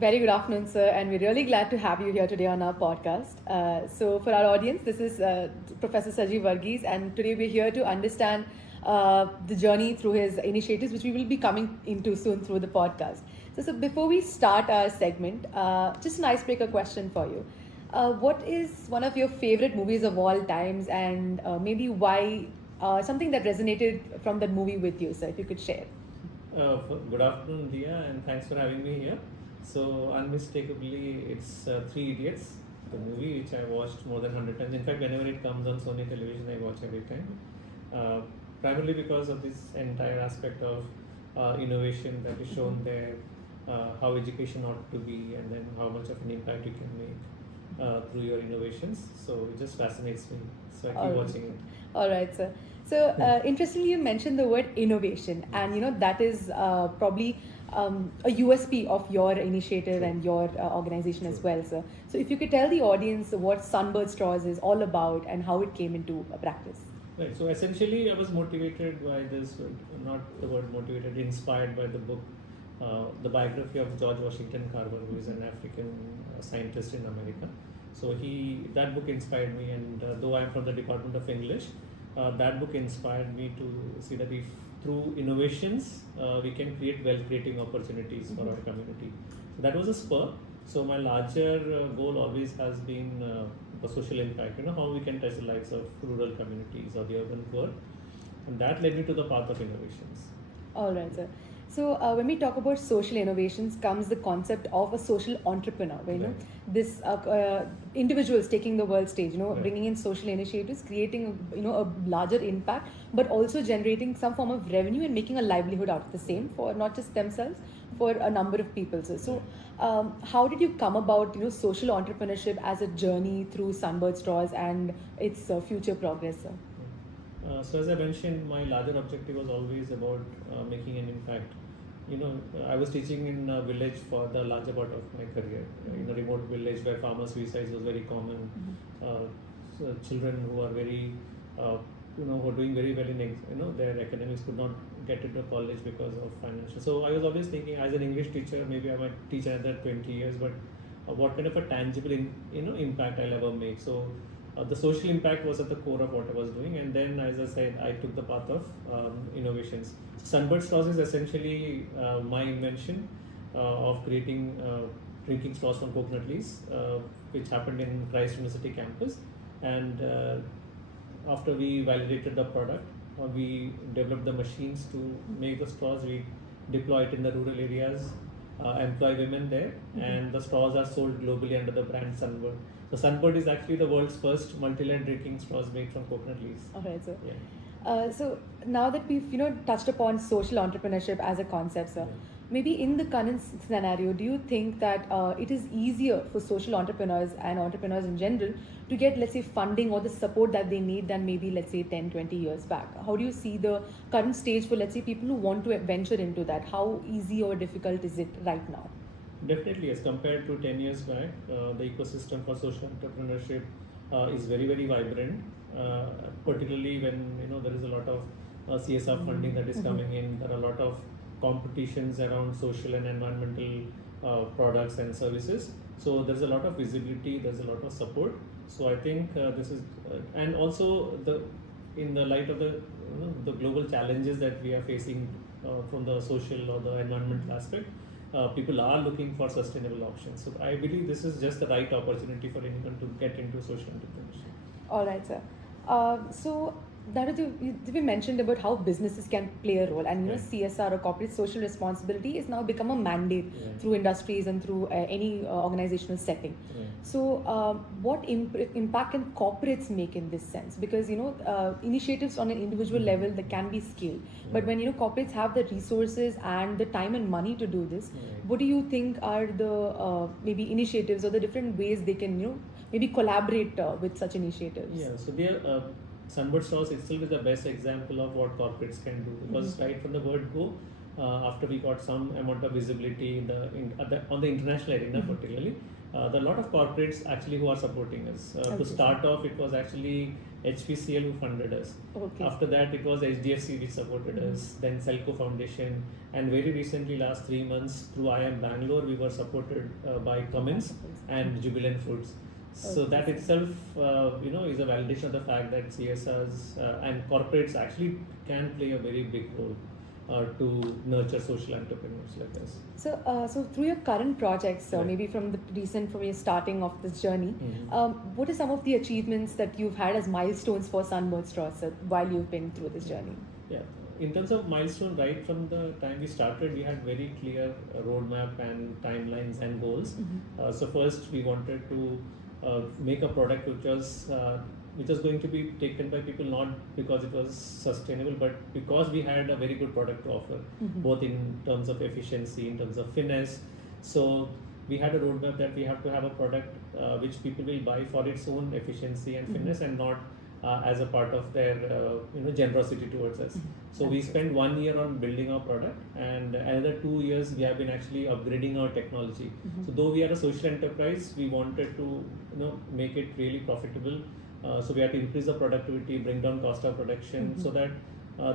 Very good afternoon, sir, and we're really glad to have you here today on our podcast. So, for our audience, this is Professor Saji Varghese, and today we're here to understand the journey through his initiatives, which we will be coming into soon through the podcast. So before we start our segment, just an icebreaker question for you. What is one of your favorite movies of all times, and maybe why something that resonated from that movie with you, sir, if you could share? Good afternoon, Dia, and thanks for having me here. So, unmistakably, it's Three Idiots, the movie which I watched more than 100 times. In fact, whenever it comes on Sony television, I watch every time. Primarily because of this entire aspect of innovation that is shown there, how education ought to be, and then how much of an impact you can make through your innovations. So, it just fascinates me. So, I keep watching it. All right, sir. So, interestingly, you mentioned the word innovation, and that is probably a USP of your initiative and your organization as well, sir. So, if you could tell the audience what Sunbird Straws is all about and how it came into practice. Right. So, essentially, I was motivated by this, not the word motivated, inspired by the book, the biography of George Washington Carver, who is an African scientist in America. So, that book inspired me, and though I am from the Department of English, that book inspired me to see that if through innovations we can create wealth-creating opportunities for our community. So that was a spur. So my larger goal always has been the social impact. How we can touch the lives of rural communities or the urban poor, and that led me to the path of innovations. All right, sir. So when we talk about social innovations, comes the concept of a social entrepreneur. Where, this individuals taking the world stage, Right. bringing in social initiatives, creating a larger impact, but also generating some form of revenue and making a livelihood out of the same for not just themselves, for a number of people. So how did you come about social entrepreneurship as a journey through Sunbird Straws and its future progress, sir? So as I mentioned, my larger objective was always about making an impact. I was teaching in a village for the larger part of my career, in a remote village where farmer suicides was very common. So children who are very, who are doing very well in their academics could not get into college because of financial. So I was always thinking, as an English teacher, maybe I might teach another 20 years, but what kind of a tangible impact I'll ever make. So the social impact was at the core of what I was doing, and then, as I said, I took the path of innovations. Sunbird Straws is essentially my invention of creating drinking straws from coconut leaves, which happened in Christ University campus. And after we validated the product, we developed the machines to make the straws. We deploy it in the rural areas, employ women there, and the straws are sold globally under the brand Sunbird. So Sunbird is actually the world's first multi-layer drinking straws made from coconut leaves. All right, sir. Yeah. So now that we've touched upon social entrepreneurship as a concept, sir, maybe in the current scenario, do you think that it is easier for social entrepreneurs and entrepreneurs in general to get, let's say, funding or the support that they need than maybe, let's say, 10, 20 years back? How do you see the current stage for, let's say, people who want to venture into that? How easy or difficult is it right now? Definitely, as compared to 10 years back, the ecosystem for social entrepreneurship is very, very vibrant, particularly when there is a lot of CSR funding that is coming in. There are a lot of competitions around social and environmental products and services. So there's a lot of visibility, there's a lot of support. So I think this is, and also in the light of the global challenges that we are facing from the social or the environmental aspect, people are looking for sustainable options. So I believe this is just the right opportunity for anyone to get into social entrepreneurship. All right, sir. So that we mentioned about how businesses can play a role, and CSR or corporate social responsibility is now become a mandate through industries and through any organizational setting. So what impact can corporates make in this sense? Because initiatives on an individual level that can be scaled, but when corporates have the resources and the time and money to do this, what do you think are the maybe initiatives or the different ways they can maybe collaborate with such initiatives? Yeah, so Sunbird Straws itself is the best example of what corporates can do, because right from the word go, after we got some amount of visibility on the international arena particularly, there are a lot of corporates actually who are supporting us. To start off, it was actually HPCL who funded us. Okay. After that, it was HDFC which supported us, then Selco Foundation, and very recently, last 3 months, through IIM Bangalore, we were supported by Cummins and Jubilant Foods. So that itself, is a validation of the fact that CSRs and corporates actually can play a very big role to nurture social entrepreneurs like us. So through your current projects, maybe from your starting of this journey, what are some of the achievements that you've had as milestones for Sunbird Straws while you've been through this journey? Yeah, in terms of milestone, right from the time we started, we had very clear roadmap and timelines and goals. So first, we wanted to make a product which was going to be taken by people not because it was sustainable, but because we had a very good product to offer, both in terms of efficiency, in terms of finesse. So we had a roadmap that we have to have a product which people will buy for its own efficiency and finesse, and not as a part of their generosity towards us. So we spent 1 year on building our product, and another 2 years we have been actually upgrading our technology. So though we are a social enterprise, we wanted to make it really profitable. So we had to increase the productivity, bring down cost of production, so that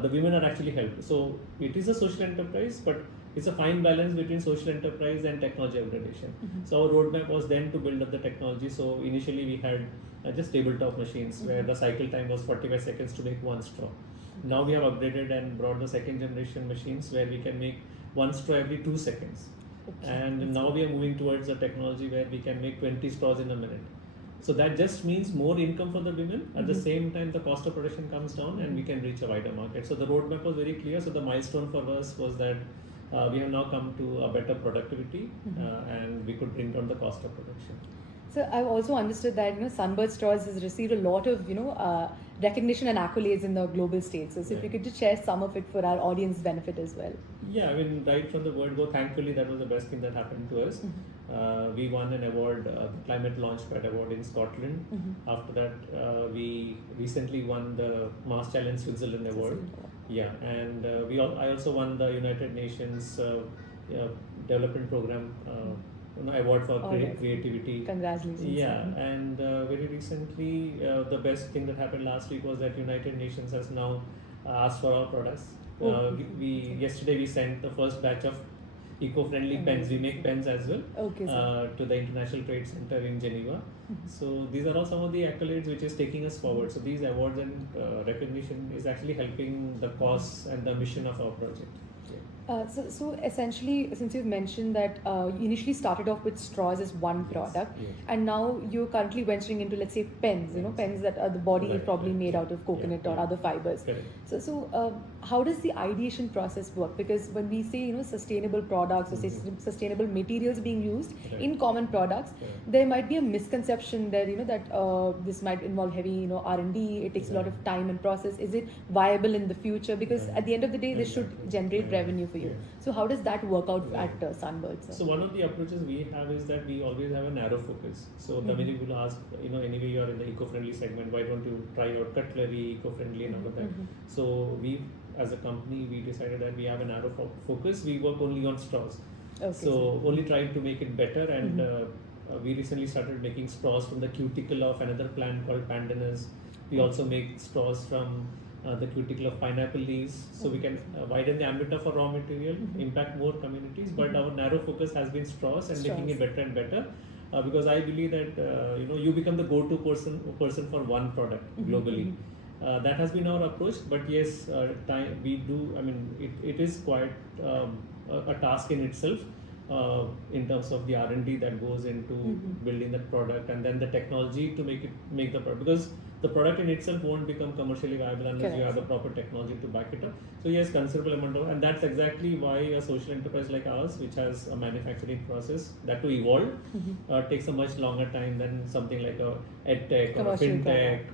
the women are actually helped. So it is a social enterprise, but it's a fine balance between social enterprise and technology upgradation. So our roadmap was then to build up the technology. So initially we had just tabletop machines where the cycle time was 45 seconds to make one straw. Now we have upgraded and brought the second generation machines where we can make one straw every 2 seconds. And now we are moving towards a technology where we can make 20 straws in a minute. So that just means more income for the women. At the same time, the cost of production comes down and we can reach a wider market. So the roadmap was very clear. So the milestone for us was that we have now come to a better productivity and we could bring down the cost of production. So I've also understood that Sunbird Straws has received a lot of recognition and accolades in the global stage. So if you could just share some of it for our audience benefit as well. Yeah, I mean, right from the word go, thankfully that was the best thing that happened to us. We won an award, the Climate Launchpad Award in Scotland. After that, we recently won the Mars Challenge Switzerland Award. Yeah, and I also won the United Nations Development Program award for creativity. Congratulations. Yeah, and very recently, the best thing that happened last week was that United Nations has now asked for our products. Yesterday we sent the first batch of eco-friendly pens. We make pens as well to the International Trade Center in Geneva. So these are all some of the accolades which is taking us forward. So these awards and recognition is actually helping the cause and the mission of our project. So essentially, since you've mentioned that you initially started off with straws as one product, and now you're currently venturing into, let's say, pens. Pens that the body is probably made out of coconut or other fibers. So how does the ideation process work? Because when we say sustainable products or say sustainable materials being used in common products, there might be a misconception there. That this might involve heavy R&D. It takes a lot of time and process. Is it viable in the future? Because at the end of the day, this should generate revenue for you. So how does that work out at Sunbird? So one of the approaches we have is that we always have a narrow focus. So the many people ask, anyway you're in the eco-friendly segment, why don't you try out cutlery, eco-friendly and all of that. So we, as a company, we decided that we have a narrow focus. We work only on straws. So only trying to make it better, and we recently started making straws from the cuticle of another plant called pandanus. We also make straws from the cuticle of pineapple leaves, so we can widen the ambit of our raw material, impact more communities. But our narrow focus has been straws and making it better and better, because I believe that you become the go-to person for one product globally. That has been our approach. But yes, it is quite a task in itself. In terms of the R&D that goes into building that product, and then the technology to make the product, because the product in itself won't become commercially viable unless you have the proper technology to back it up. So yes, considerable amount of, and that's exactly why a social enterprise like ours, which has a manufacturing process that to evolve takes a much longer time than something like a edtech or a fintech.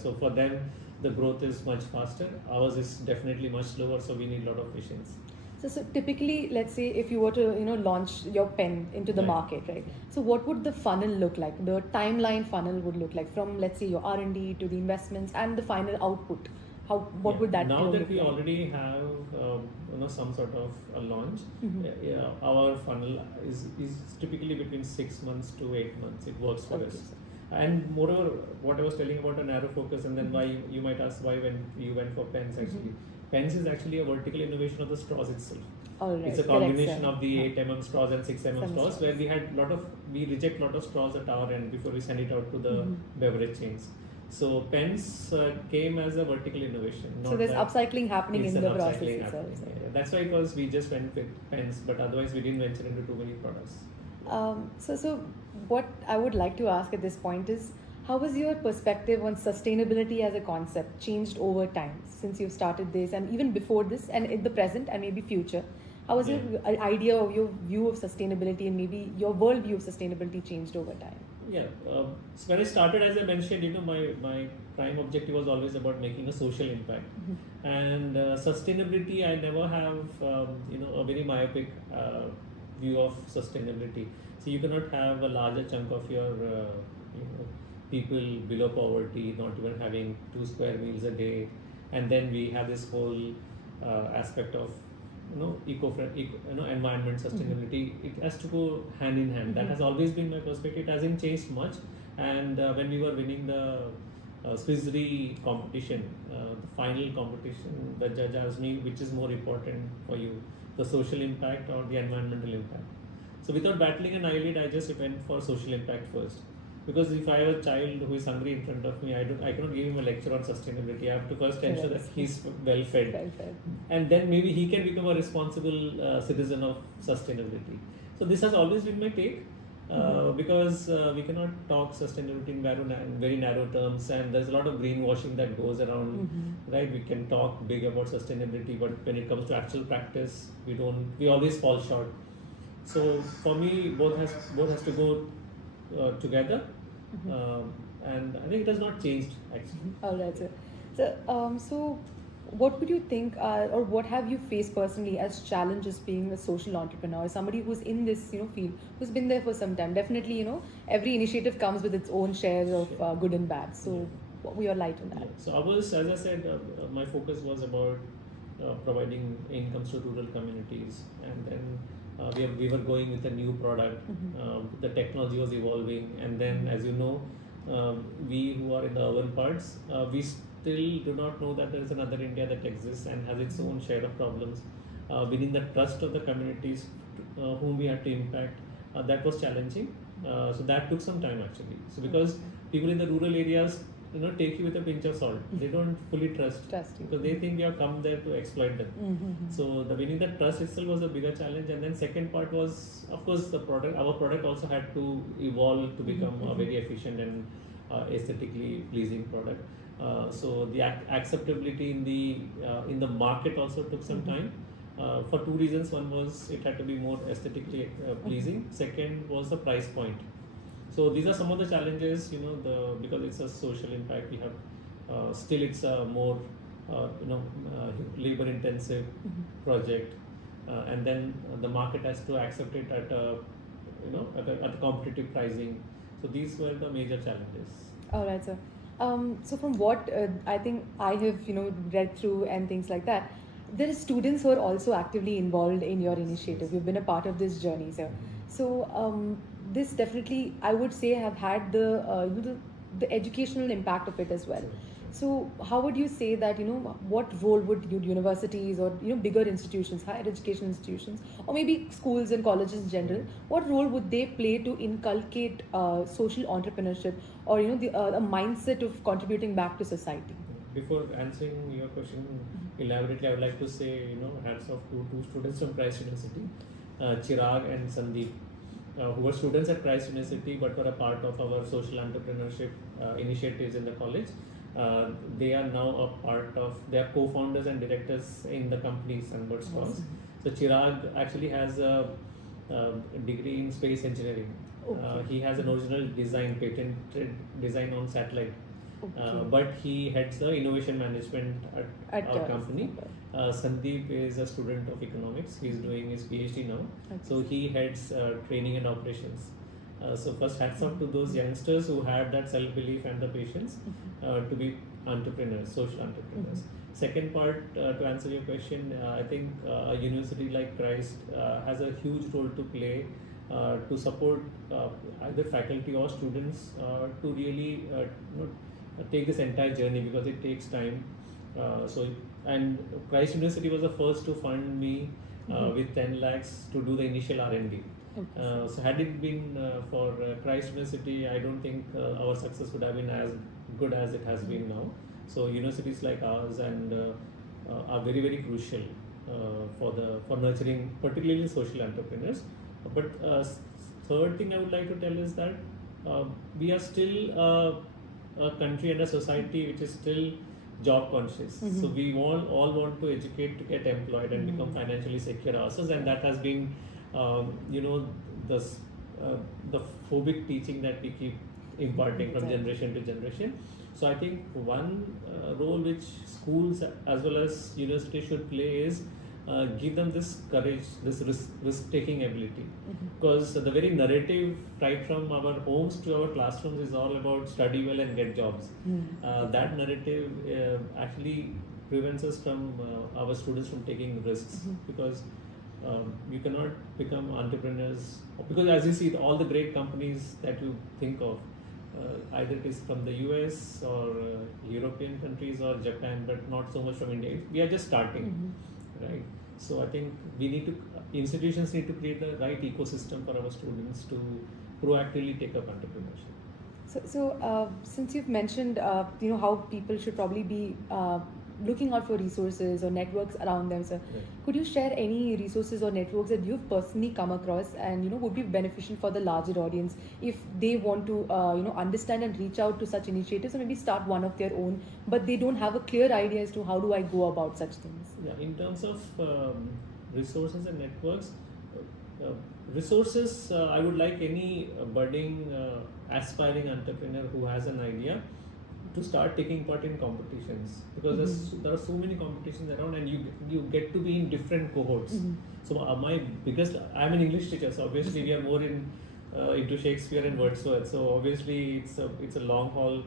So for them the growth is much faster. Ours is definitely much slower, so we need a lot of patience. So typically, let's say if you were to launch your pen into the market, right? So what would the funnel look like? The timeline funnel would look like from, let's say, your R&D to the investments and the final output. What would that now look that we like? already have some sort of a launch, our funnel is typically between 6 months to 8 months. It works for us. And moreover, what I was telling about a narrow focus, and then why you might ask why when you went for pens actually. Pens is actually a vertical innovation of the straws itself. All right. It's a combination of the 8 mm straws and 6 mm straws, where we reject lot of straws at our end before we send it out to the beverage chains. So pens came as a vertical innovation. So there's upcycling happening in the process itself. Yeah. That's why we just went with pens, but otherwise we didn't venture into too many products. So what I would like to ask at this point is, how has your perspective on sustainability as a concept changed over time since you've started this, and even before this, and in the present and maybe future? How has your idea of your view of sustainability and maybe your worldview of sustainability changed over time? Yeah. So when I started, as I mentioned, my prime objective was always about making a social impact. And sustainability, I never have, a very myopic view of sustainability. So you cannot have a larger chunk of your, people below poverty, not even having 2 square meals a day. And then we have this whole aspect of environment sustainability. It has to go hand in hand. That has always been my perspective. It hasn't changed much. And when we were winning the Swissry competition, the final competition, the judge asked me, which is more important for you, the social impact or the environmental impact? So without battling an eyelid, I just went for social impact first. Because if I have a child who is hungry in front of me, I cannot give him a lecture on sustainability. I have to first ensure that he's well fed. And then maybe he can become a responsible citizen of sustainability. So this has always been my take, because we cannot talk sustainability in very narrow terms, and there's a lot of greenwashing that goes around, right? We can talk big about sustainability, but when it comes to actual practice, we always fall short. So for me, both has to go together. And I think it has not changed actually. All right, sir. So what would you think or what have you faced personally as challenges being a social entrepreneur, somebody who's in this field, who's been there for some time? Definitely, every initiative comes with its own shares of good and bad. So what were your light on that? Yeah. So as I said, my focus was about providing incomes to rural communities, and then we were going with a new product. The technology was evolving, and then, as you know, we who are in the urban parts, we still do not know that there is another India that exists and has its own share of problems. Winning the trust of the communities whom we had to impact, that was challenging. So that took some time actually. So because people in the rural areas take you with a pinch of salt. They don't fully trust you because they think you have come there to exploit them. So the winning that trust itself was a bigger challenge. And then second part was, of course, the product. Our product also had to evolve to become a very efficient and aesthetically pleasing product. So the acceptability in the market also took some time. For two reasons. One was it had to be more aesthetically pleasing. Second was the price point. So these are some of the challenges, because it's a social impact. We have still it's a more labor intensive project, and then the market has to accept it at a competitive pricing. So these were the major challenges. All right, sir. So from what I think I have read through and things like that, there are students who are also actively involved in your initiative. You've been a part of this journey, sir. So this definitely, I would say, have had the educational impact of it as well. So how would you say that, what role would universities or, bigger institutions, higher education institutions, or maybe schools and colleges in general, what role would they play to inculcate social entrepreneurship or, a mindset of contributing back to society? Before answering your question elaborately, I would like to say, hats off to two students from Christ University, Chirag and Sandeep, who were students at Christ University but were a part of our social entrepreneurship initiatives in the college. They are now they are co-founders and directors in the company Sunbird Straws. So Chirag actually has a degree in space engineering. He has an original patented design on satellite. But he heads the innovation management at our company. Sandeep is a student of economics. He's doing his PhD now. So he heads training and operations. So first, hats off to those youngsters who had that self-belief and the patience to be entrepreneurs, social entrepreneurs. Second part, to answer your question, I think a university like Christ has a huge role to play to support either faculty or students to really take this entire journey, because it takes time. And Christ University was the first to fund me with 10 lakhs to do the initial R&D. So had it been for Christ University, I don't think our success would have been as good as it has been now. So universities like ours are very, very crucial for nurturing particularly social entrepreneurs. But third thing I would like to tell is that we are still a country and a society which is still job conscious. So we all want to educate to get employed and become financially secure ourselves, and that has been the phobic teaching that we keep imparting from generation to generation. So I think one role which schools as well as universities should play is give them this courage, this risk-taking ability. Because the very narrative right from our homes to our classrooms is all about study well and get jobs. That narrative actually prevents us from our students from taking risks, because you cannot become entrepreneurs, because as you see all the great companies that you think of, either it is from the US or European countries or Japan, but not so much from India. We are just starting, right? So I think institutions need to create the right ecosystem for our students to proactively take up entrepreneurship. So since you've mentioned, how people should probably be looking out for resources or networks around them, so could you share any resources or networks that you've personally come across and would be beneficial for the larger audience if they want to understand and reach out to such initiatives, or maybe start one of their own, but they don't have a clear idea as to how do I go about such things? In terms of resources and networks, resources, I would like any budding aspiring entrepreneur who has an idea to start taking part in competitions, because there are so many competitions around, and you get to be in different cohorts. So I'm an English teacher, so obviously we are more into Shakespeare and Wordsworth. So obviously it's a long haul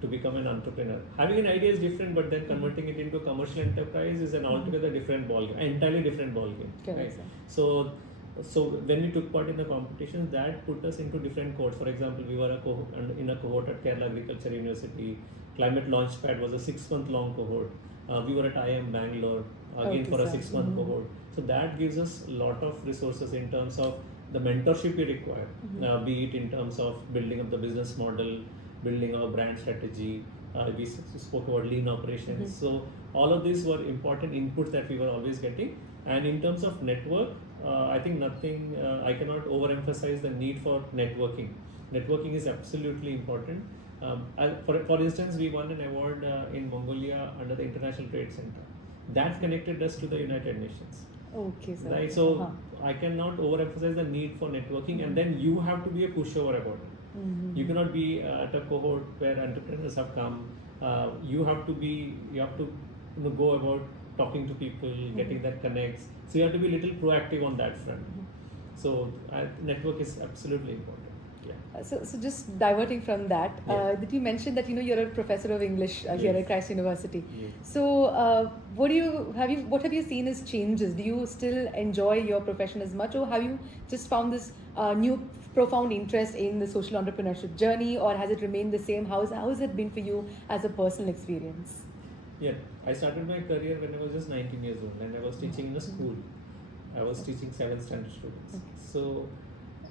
to become an entrepreneur. Having an idea is different, but then converting it into a commercial enterprise is an altogether different ballgame, entirely different ballgame. Right? So when we took part in the competitions, that put us into different cohorts. For example, we were in a cohort at Kerala Agriculture University. Climate Launchpad was a 6-month long cohort. We were at IIM Bangalore again for a 6-month cohort. So that gives us a lot of resources in terms of the mentorship we require, be it in terms of building up the business model, building our brand strategy. We spoke about lean operations. So all of these were important inputs that we were always getting. And in terms of network, I think I cannot overemphasize the need for networking. Networking is absolutely important. For instance, we won an award in Mongolia under the International Trade Center. That connected us to the United Nations. Okay, sir. Right, so I cannot overemphasize the need for networking, and then you have to be a pushover about it. You cannot be at a cohort where entrepreneurs have come. You have to go about talking to people, getting that connects. So you have to be a little proactive on that front. So network is absolutely important. So just diverting from that, did you mention that you're a professor of English here at Christ University? So what have you seen as changes? Do you still enjoy your profession as much, or have you just found this new profound interest in the social entrepreneurship journey, or has it remained the same? How has it been for you as a personal experience? Yeah, I started my career when I was just 19 years old, and I was teaching in a school. I was teaching 7th standard students. So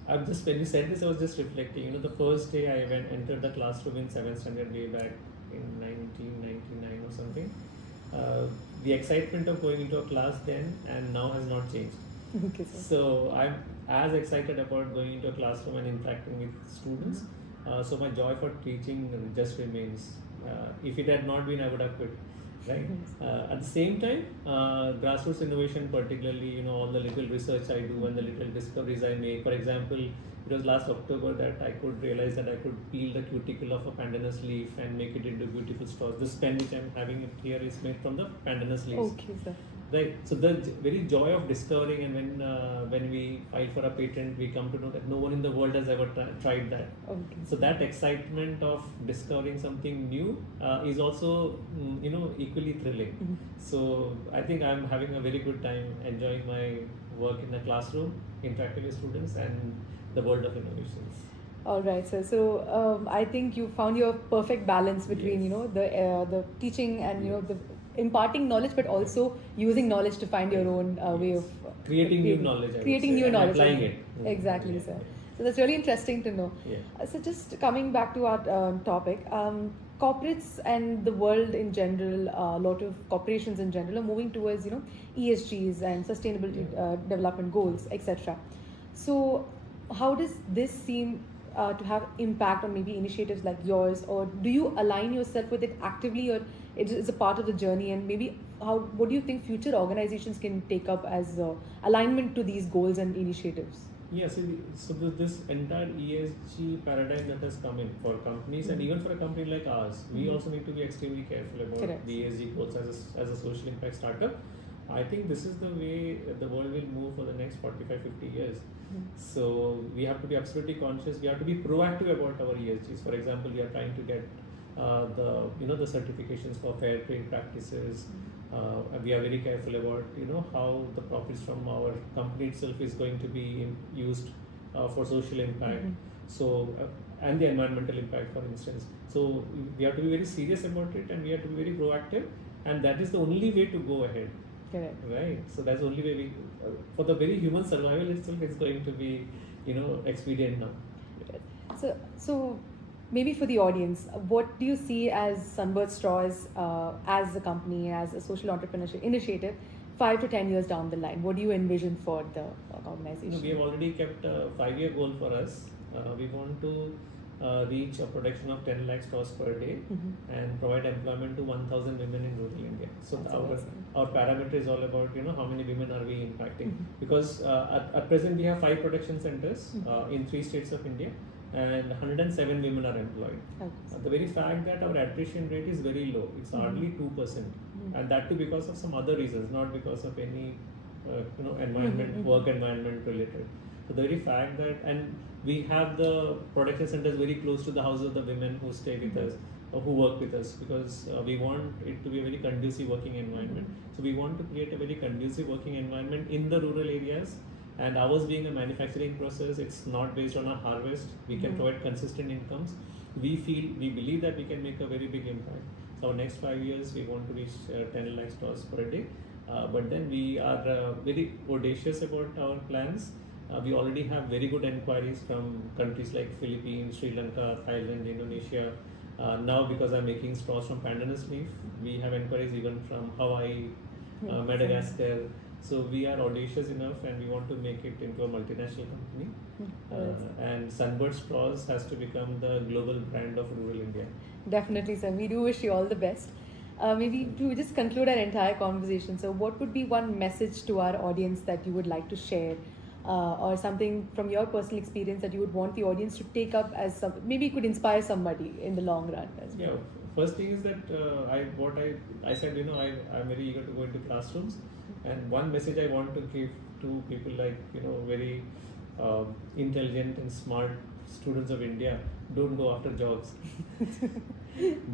when you said this, I was just reflecting. The first day I entered the classroom in 7th standard way back in 1999 or something. The excitement of going into a class then and now has not changed. Okay, so I'm as excited about going into a classroom and interacting with students. So my joy for teaching just remains. If it had not been, I would have quit. Right. At the same time, grassroots innovation, particularly, all the little research I do and the little discoveries I make. For example, it was last October that I could realize that I could peel the cuticle of a pandanus leaf and make it into beautiful straws. This pen which I'm having here is made from the pandanus leaves. Okay, sir. Right. So the very joy of discovering, and when we file for a patent, we come to know that no one in the world has ever tried that. Okay. So that excitement of discovering something new is also equally thrilling. So I think I'm having a very good time enjoying my work in a classroom, interacting with students, and the world of innovations. All right, sir. So I think you found your perfect balance between Yes. the teaching and the imparting knowledge, but also using knowledge to find your own way of creating new knowledge, creating new and knowledge, applying it. Exactly, Yeah, sir. yeah. So that's really interesting to know. Yeah. So just coming back to our topic, corporates and the world in general, a lot of corporations in general are moving towards ESGs and sustainability development goals, etc. So how does this seem to have impact on maybe initiatives like yours, or do you align yourself with it actively, or it is a part of the journey? And maybe what do you think future organizations can take up as alignment to these goals and initiatives? Yeah, this entire ESG paradigm that has come in for companies, and even for a company like ours, we also need to be extremely careful about Correct. the ESG goals as a social impact startup. I think this is the way the world will move for the next 45, 50 years. So we have to be absolutely conscious. We have to be proactive about our ESGs. For example, we are trying to get the certifications for fair trade practices. We are very careful about how the profits from our company itself is going to be used for social impact. So and the environmental impact, for instance. So we have to be very serious about it, and we have to be very proactive, and that is the only way to go ahead. Correct. Right. So that's the only way we, for the very human survival itself, it's going to be expedient now. So maybe for the audience, what do you see as Sunbird Straws as a company, as a social entrepreneurship initiative, 5 to 10 years down the line? What do you envision for the organization? We have already kept a 5-year goal for us. We want to reach a production of 10 lakh straws per day and provide employment to 1,000 women in rural India. So our parameter is all about how many women are we impacting, because at present we have 5 production centers in 3 states of India, and 107 women are employed. The very fact that our attrition rate is very low, it's hardly 2%, and that too because of some other reasons, not because of any environment, work environment related. So the very fact that, and we have the production centers very close to the house of the women who stay with us, or who work with us, because we want it to be a very conducive working environment. So we want to create a very conducive working environment in the rural areas. And ours being a manufacturing process, it's not based on a harvest. We can provide consistent incomes. We believe that we can make a very big impact. So our next 5 years, we want to reach 10 lakh stores per day. But then we are very audacious about our plans. We already have very good inquiries from countries like Philippines, Sri Lanka, Thailand, Indonesia. Now, because I'm making straws from pandanus leaf, we have inquiries even from Hawaii, Madagascar. So we are audacious enough, and we want to make it into a multinational company. And Sunbird Straws has to become the global brand of rural India. Definitely, sir. We do wish you all the best. Maybe to just conclude our entire conversation, so what would be one message to our audience that you would like to share, or something from your personal experience that you would want the audience to take up as maybe could inspire somebody in the long run as well? Yeah, first thing is that I said, I'm very eager to go into classrooms, and one message I want to give to people like very intelligent and smart students of India: don't go after jobs.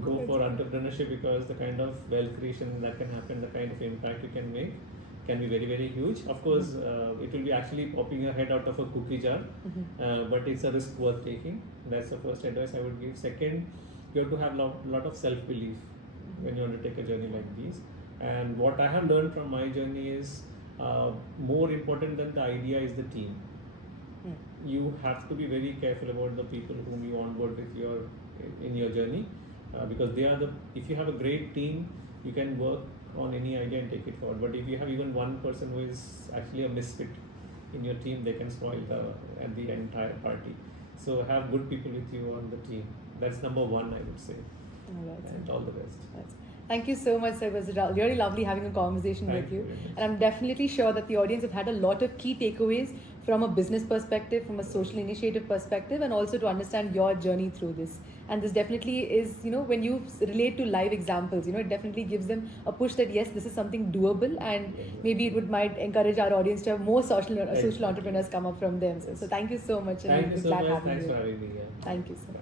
Go for entrepreneurship, because the kind of wealth creation that can happen, the kind of impact you can make, can be very, very huge. Of course, it will be actually popping your head out of a cookie jar, but it's a risk worth taking. That's the first advice I would give. Second, you have to have a lot of self-belief when you want to take a journey like this. And what I have learned from my journey is more important than the idea is the team. You have to be very careful about the people whom you onboard with in your journey, because if you have a great team, you can work on any idea and take it forward. But if you have even one person who is actually a misfit in your team, they can spoil the entire party. So have good people with you on the team. That's number one, I would say. And all the best. Thank you so much, sir. It was really lovely having a conversation with you. And I'm definitely sure that the audience have had a lot of key takeaways from a business perspective, from a social initiative perspective, and also to understand your journey through this. And this definitely is, when you relate to live examples, it definitely gives them a push that yes, this is something doable, and maybe it might encourage our audience to have more social entrepreneurs come up from them. So thank you so much. Thank you so much. Thanks for having me. Thank you, sir.